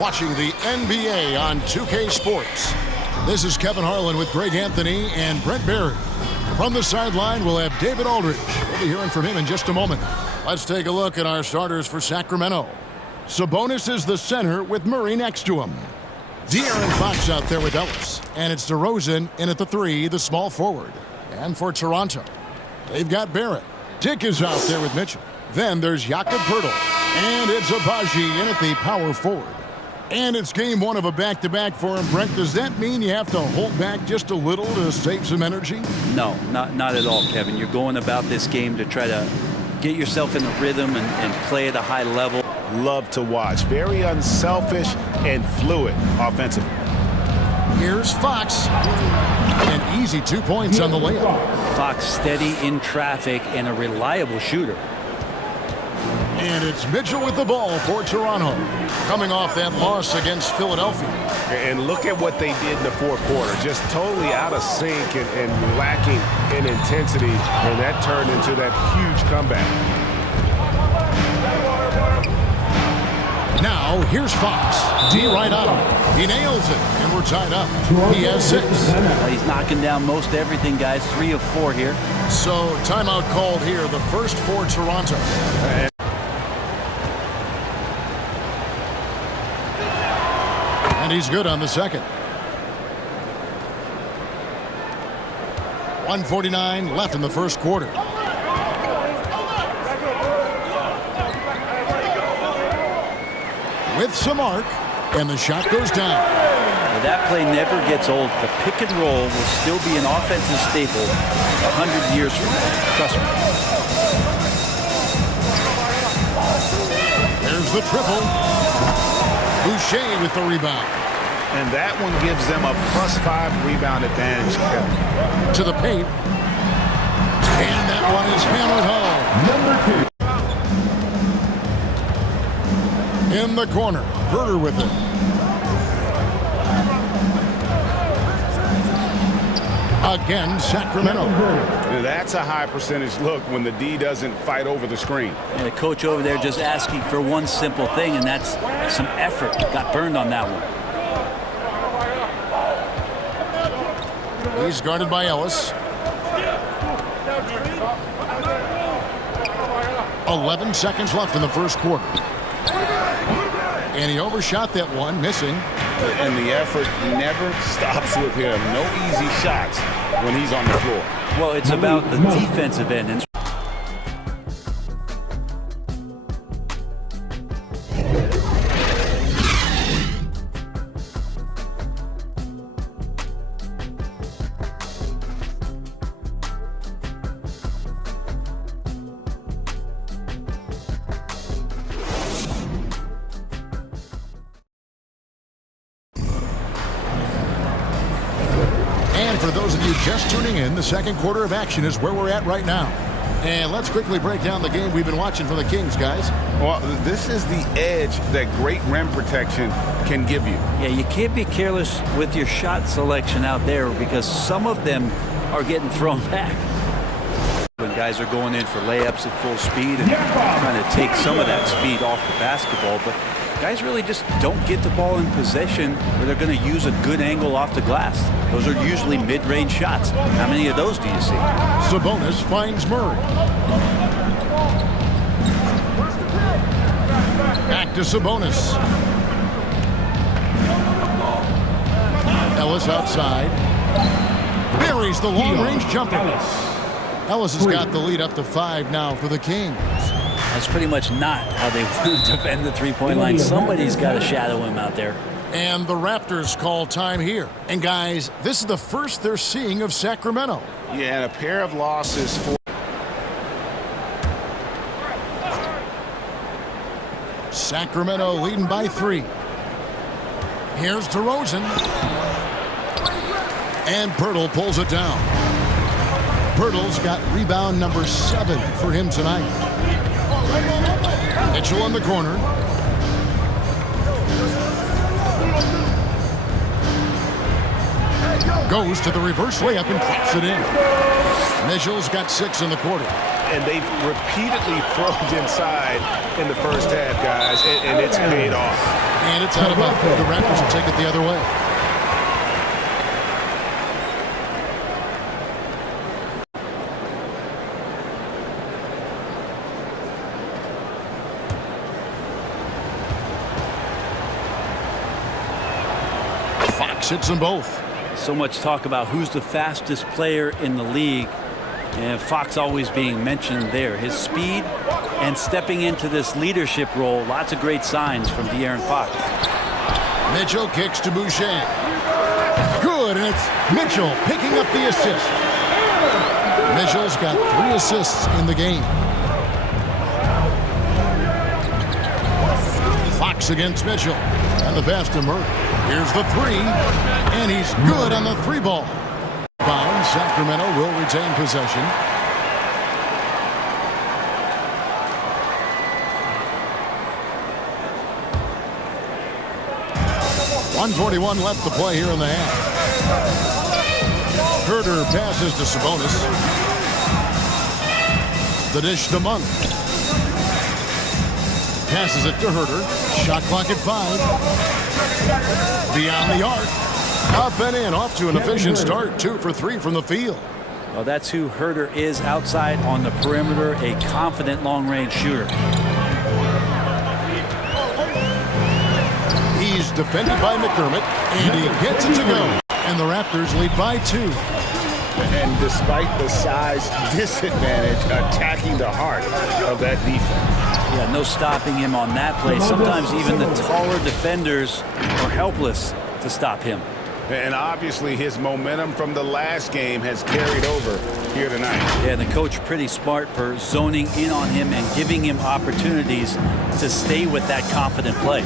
Watching the NBA on 2K Sports. This is Kevin Harlan with Greg Anthony and Brent Barry. From the sideline, we'll have David Aldridge. We'll be hearing from him in just a moment. Let's take a look at our starters for Sacramento. Sabonis is the center with Murray next to him. De'Aaron Fox out there with Ellis. And it's DeRozan in at the 3, the small forward. And for Toronto, they've got Barrett. Dick is out there with Mitchell. Then there's Jakob Poeltl. And it's Abaji in at the power forward. And it's game one of a back-to-back for him, Brent. Does that mean you have to hold back just a little to save some energy? No, not at all, Kevin. You're going about this game to try to get yourself in the rhythm and play at a high level. Love to watch. Very unselfish and fluid offensively. Here's Fox. An easy 2 points on the layup. Fox steady in traffic and a reliable shooter. And it's Mitchell with the ball for Toronto, coming off that loss against Philadelphia. And look at what they did in the fourth quarter. Just totally out of sync and lacking in intensity. And that turned into that huge comeback. Now, here's Fox. D right on him. He nails it, and we're tied up. He has 6. He's knocking down most everything, guys. 3 of 4 here. So, timeout called here, the first for Toronto. And he's good on the second. 1:49 left in the first quarter. With some arc, and the shot goes down. Well, that play never gets old. The pick and roll will still be an offensive staple 100 years from now. Trust me. There's the triple. Boucher with the rebound. And that one gives them a +5 rebound advantage, Kevin. To the paint. And that one is hammered home. Number 2. In the corner, Herter with it. Again, Sacramento. That's a high percentage look when the D doesn't fight over the screen. And the coach over there just asking for one simple thing, and that's some effort. Got burned on that one. He's guarded by Ellis. 11 seconds left in the first quarter. And he overshot that one, missing. And the effort never stops with him. No easy shots when he's on the floor. Well, it's about the defensive end. And for those of you just tuning in, the second quarter of action is where we're at right now. And let's quickly break down the game we've been watching for the Kings, guys. Well, this is the edge that great rim protection can give you. yeah, you can't be careless with your shot selection out there because some of them are getting thrown back. When guys are going in for layups at full speed and trying to take some of that speed off the basketball, but guys really just don't get the ball in possession where they're going to use a good angle off the glass. Those are usually mid-range shots. How many of those do you see? Sabonis finds Murray. Back to Sabonis. Ellis outside. Buries the long-range jumper. Ellis has got the lead up to 5 now for the Kings. That's pretty much not how they want to defend the three-point line. Somebody's got to shadow him out there. And the Raptors call time here. And guys, this is the first they're seeing of Sacramento. Yeah, and a pair of losses for Sacramento leading by 3. Here's DeRozan. And Poeltl pulls it down. Poeltl's got rebound number 7 for him tonight. Mitchell in the corner. Goes to the reverse layup and drops it in. Mitchell's got 6 in the quarter. And they've repeatedly probed inside in the first half, guys, and it's paid off. And it's out of bounds. The Raptors will take it the other way. Fox hits them both. So much talk about who's the fastest player in the league. And Fox always being mentioned there. His speed and stepping into this leadership role. Lots of great signs from De'Aaron Fox. Mitchell kicks to Boucher. Good, and it's Mitchell picking up the assist. Mitchell's got 3 assists in the game. Fox against Mitchell. And the pass to Murray. Here's the 3. And he's good on the 3 ball. Bound, Sacramento will retain possession. .141 left to play here in the half. Herter passes to Sabonis. The dish to Monk. Passes it to Herter. Shot clock at 5. Beyond the arc. Up and in, off to an efficient start. 2 for 3 from the field. Well, that's who Herter is outside on the perimeter, a confident long-range shooter. He's defended by McDermott, and he gets it to go. And the Raptors lead by 2. And despite the size disadvantage, attacking the heart of that defense. Yeah, no stopping him on that play. Sometimes even the taller defenders are helpless to stop him. And obviously his momentum from the last game has carried over here tonight. Yeah, the coach pretty smart for zoning in on him and giving him opportunities to stay with that confident play.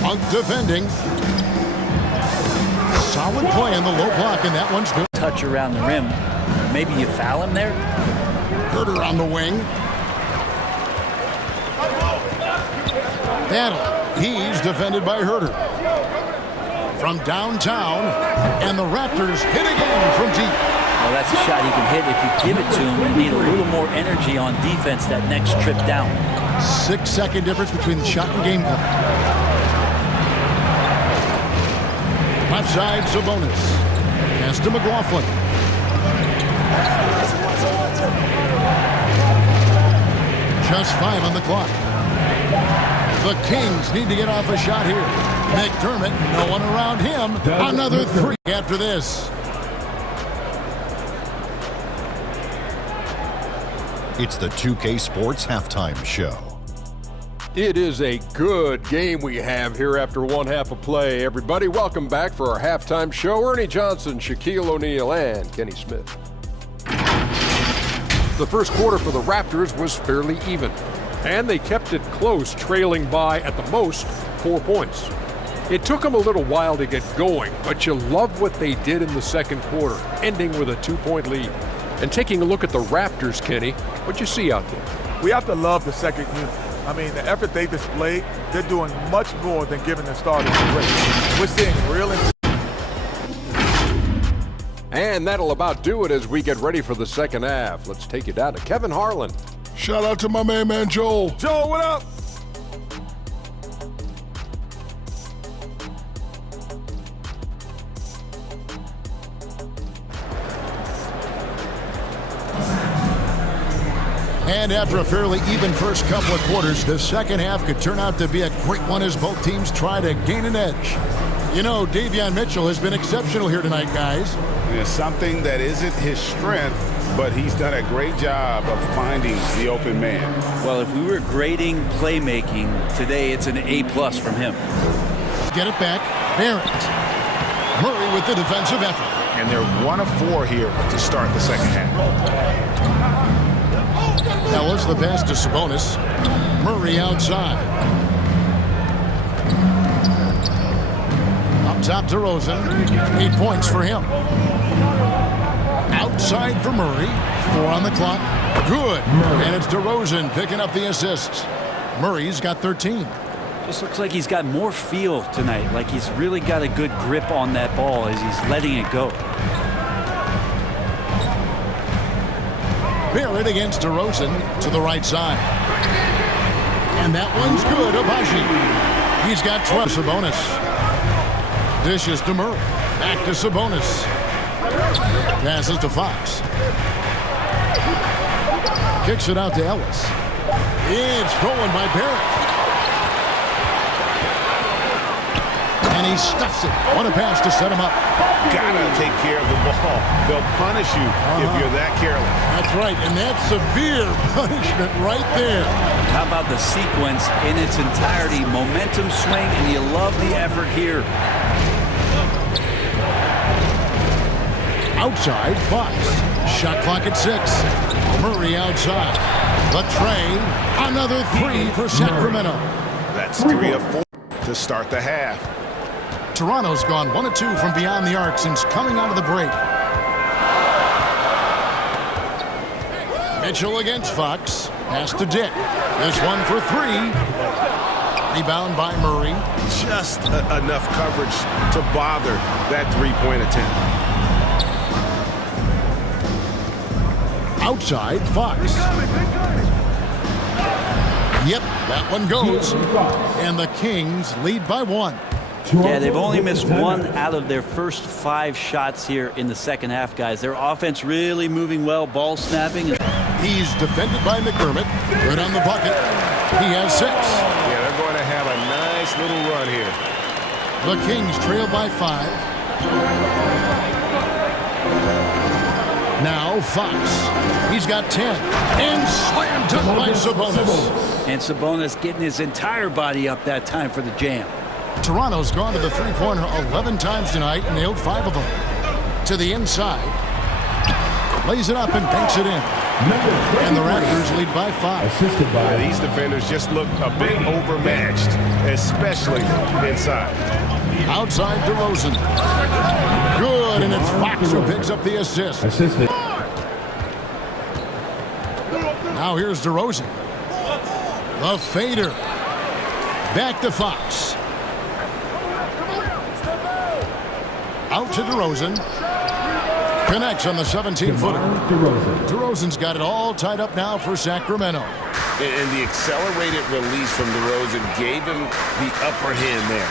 Monk defending. Solid play in the low block, and that one's good. Touch around the rim. Maybe you foul him there? Herter on the wing. Battle. He's defended by Herter. From downtown, and the Raptors hit again from deep. Well, that's a shot he can hit if you give it to him. You need a little more energy on defense that next trip down. 6-second difference between the shot and game clock. Left side, Sabonis. Pass to McLaughlin. Just 5 on the clock. The Kings need to get off a shot here. McDermott, no one around him. Another 3 after this. It's the 2K Sports Halftime Show. It is a good game we have here after one half of play. Everybody, welcome back for our halftime show. Ernie Johnson, Shaquille O'Neal, and Kenny Smith. The first quarter for the Raptors was fairly even, and they kept it close, trailing by, at the most, 4 points. It took them a little while to get going, but you love what they did in the second quarter, ending with a 2-point lead. And taking a look at the Raptors, Kenny, what'd you see out there? We have to love the second unit. I mean, the effort they displayed, they're doing much more than giving the starters a break. We're seeing real. And that'll about do it as we get ready for the second half. Let's take you down to Kevin Harlan. Shout out to my man Joel. Joe, what up? And after a fairly even first couple of quarters, the second half could turn out to be a great one as both teams try to gain an edge. You know, Davion Mitchell has been exceptional here tonight, guys. It's something that isn't his strength, but he's done a great job of finding the open man. Well, if we were grading playmaking today, it's an A+ from him. Get it back. Barrett. Murray with the defensive effort. And they're 1 of 4 here to start the second half. Ellis, the pass to Sabonis. Murray outside. Up top to Rosen. 8 points for him. Outside for Murray. 4 on the clock. Good. And it's DeRozan picking up the assist. Murray's got 13. Just looks like he's got more feel tonight. Like he's really got a good grip on that ball as he's letting it go. Barrett against DeRozan to the right side. And that one's good. Abaji. He's got 12. Sabonis. Dishes to Murray. Back to Sabonis. Passes to Fox. Kicks it out to Ellis. It's stolen by Barrett. And he stuffs it. What a pass to set him up. Gotta take care of the ball. They'll punish you if you're that careless. That's right, and that's severe punishment right there. How about the sequence in its entirety? Momentum swing, and you love the effort here. Outside, Fox. Shot clock at 6. Murray outside. The tray. Another 3 for Sacramento. That's 3 of 4 to start the half. Toronto's gone 1 of 2 from beyond the arc since coming out of the break. Mitchell against Fox. Pass to Dick. This one for 3. Rebound by Murray. Just enough coverage to bother that three-point attempt. Outside, Fox. Yep, that one goes. And the Kings lead by 1. Yeah, they've only missed 1 out of their first 5 shots here in the second half, guys. Their offense really moving well, ball snapping. He's defended by McDermott. Good on the bucket. He has 6. Yeah, they're going to have a nice little run here. The Kings trail by 5. Now Fox. He's got 10. And slam dunk by Sabonis. And Sabonis getting his entire body up that time for the jam. Toronto's gone to the three-pointer 11 times tonight and nailed 5 of them. To the inside. Lays it up and banks it in. And the Raptors lead by 5. Yeah, these defenders just look a bit overmatched, especially inside. Outside DeRozan. Good, and it's Fox who picks up the assist. Now here's DeRozan. The fader. Back to Fox. Out to DeRozan. Connects on the 17-footer. DeRozan's got it all tied up now for Sacramento. And the accelerated release from DeRozan gave him the upper hand there.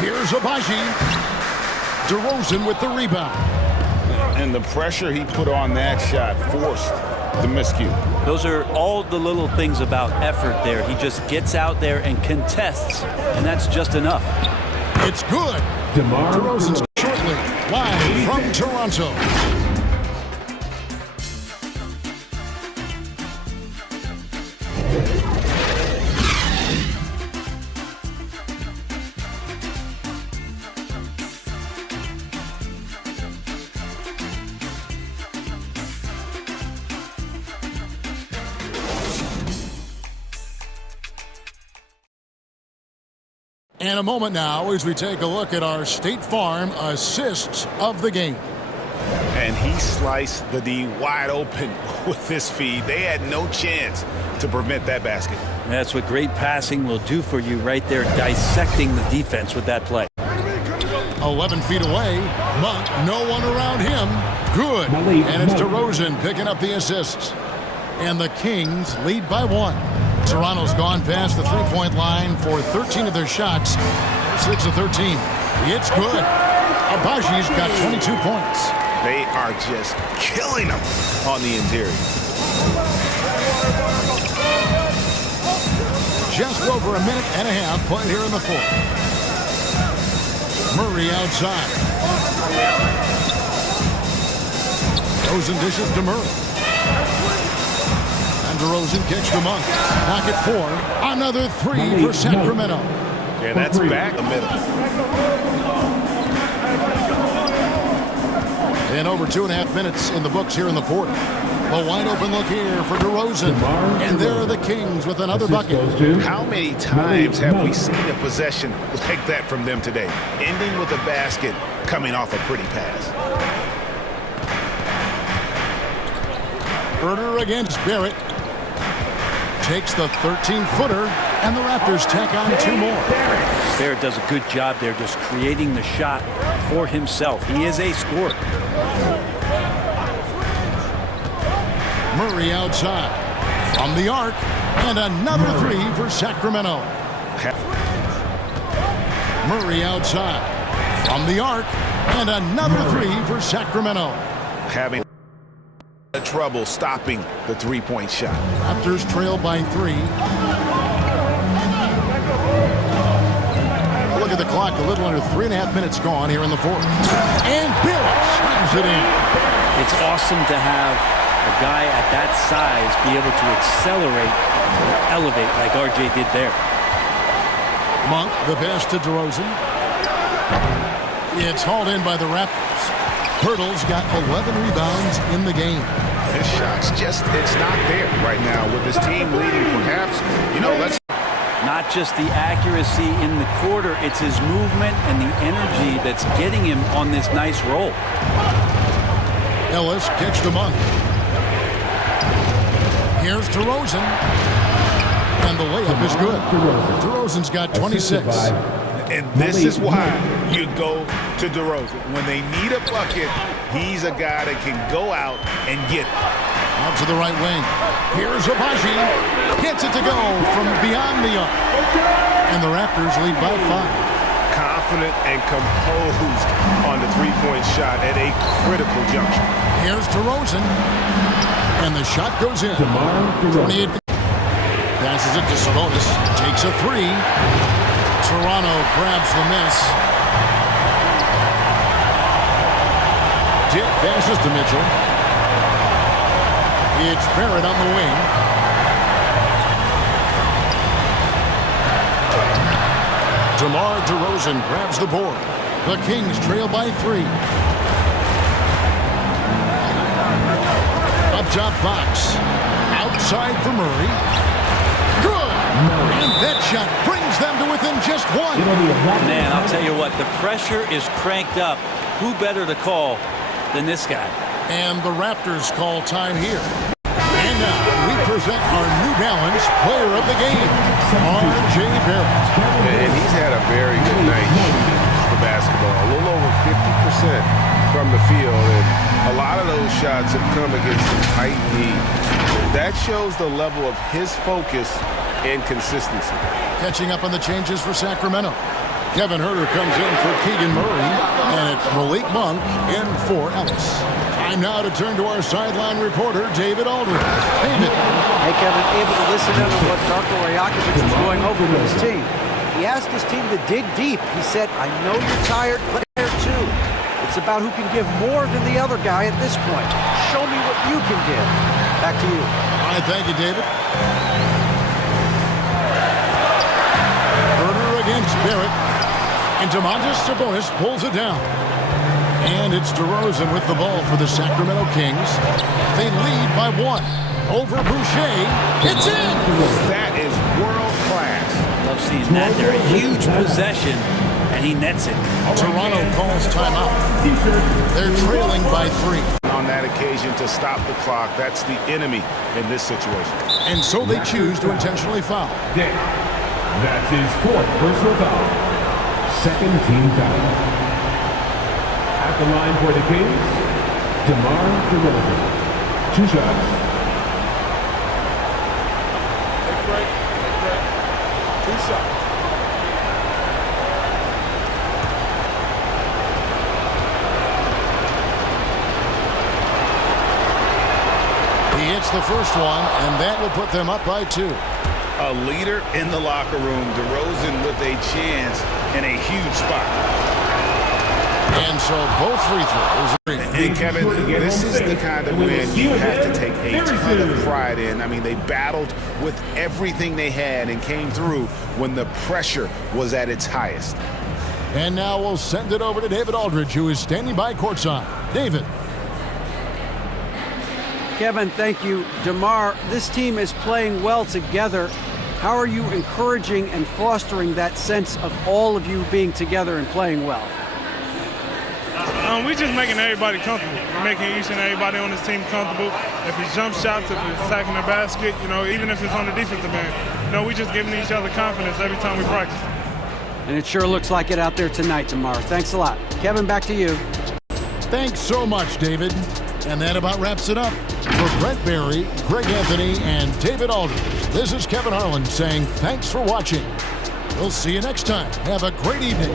Here's Abaji. DeRozan with the rebound. And the pressure he put on that shot forced the miscue. Those are all the little things about effort there. He just gets out there and contests, and that's just enough. It's good. DeRozan's shortly live from Toronto. And a moment now as we take a look at our State Farm assists of the game. And he sliced the D wide open with this feed. They had no chance to prevent that basket. That's what great passing will do for you right there, dissecting the defense with that play. 11 feet away. Monk, no one around him. Good. And it's DeRozan picking up the assists. And the Kings lead by 1. Toronto's gone past the three-point line for 13 of their shots. 6 of 13. It's good. Abaji's got 22 points. They are just killing them on the interior. Just over a minute and a half played here in the fourth. Murray outside. DeRozan dishes to Murray. And DeRozan kicks to Monk. Pocket 4. Another 3 for Sacramento. Yeah, that's back the middle. And over 2.5 minutes in the books here in the fourth. A wide open look here for DeRozan. And there are the Kings with another bucket. How many times have we seen a possession like that from them today? Ending with a basket, coming off a pretty pass. Herder against Barrett. Takes the 13-footer, and the Raptors tack on 2 more. Barrett does a good job there just creating the shot for himself. He is a scorer. Murray outside. From the arc. And another three for Sacramento. Murray outside. From the arc. And another three for Sacramento. Having trouble stopping the three-point shot. Raptors trail by 3. Look at the clock. A little under 3.5 minutes gone here in the fourth. And Bill slams it in. It's awesome to have a guy at that size be able to accelerate and elevate like RJ did there. Monk, the pass to DeRozan. It's hauled in by the Raptors. Hurdle's got 11 rebounds in the game. His shot's just, it's not there right now with his team leading perhaps. You know, let's... Not just the accuracy in the quarter, it's his movement and the energy that's getting him on this nice roll. Ellis kicks to Monk. Here's DeRozan. And the layup is good. DeRozan's got 26. And this is why you go to DeRozan. When they need a bucket, he's a guy that can go out and get it. Out to the right wing. Here's Abaji. Gets it to go from beyond the arc. And the Raptors lead by 5. Confident and composed on the three-point shot at a critical juncture. Here's DeRozan. And the shot goes in. 28. Passes it to Sabonis. Takes a 3. Toronto grabs the miss. Dick passes to Mitchell. It's Barrett on the wing. DeMar DeRozan grabs the board. The Kings trail by 3. Up top, Fox. Outside for Murray. Good! And that shot brings them to within just 1. Man, I'll tell you what, the pressure is cranked up. Who better to call than this guy? And the Raptors call time here. And now we present our New Balance player of the game, R.J. Barrett. And he's had a very good night shooting the basketball. A little over 50% from the field. And a lot of those shots have come against some tight D. That shows the level of his focus and consistency. Catching up on the changes for Sacramento. Kevin Huerter comes in for Keegan Murray, and it's Malik Monk in for Ellis. Time now to turn to our sideline reporter, David Aldridge. David. Hey, Kevin, able to listen in on what Darko Rajakovic is going over with his team. He asked his team to dig deep. He said, I know you're tired, but there too. It's about who can give more than the other guy at this point. Show me what you can give. Back to you. All right, thank you, David. Huerter against Barrett. And Domantas Sabonis pulls it down. And it's DeRozan with the ball for the Sacramento Kings. They lead by 1. Over Boucher. It's in! That is world class. Love seeing that. They're a huge possession, and he nets it. Toronto calls timeout. They're trailing by 3. On that occasion to stop the clock, that's the enemy in this situation. And so they choose to intentionally foul. That's his 4th personal foul. Second team foul. At the line for the Kings, DeMar DeRozan. 2 shots. Take a break. 2 shots. He hits the first one, and that will put them up by 2. A leader in the locker room, DeRozan with a chance in a huge spot. And so both free throws. And Kevin, this is the kind of win you have to take a ton of pride in. I mean, they battled with everything they had and came through when the pressure was at its highest. And now we'll send it over to David Aldridge, who is standing by courtside. David. Kevin, thank you. DeMar, this team is playing well together. How are you encouraging and fostering that sense of all of you being together and playing well? We're just making everybody comfortable. We're making each and everybody on this team comfortable. If it's jump shots, if it's attacking the basket, even if it's on the defensive end, we're just giving each other confidence every time we practice. And it sure looks like it out there tonight, DeMar. Thanks a lot. Kevin, back to you. Thanks so much, David. And that about wraps it up. For Brent Barry, Greg Anthony, and David Aldridge, This is Kevin Harlan saying thanks for watching. We'll see you next time. Have a great evening.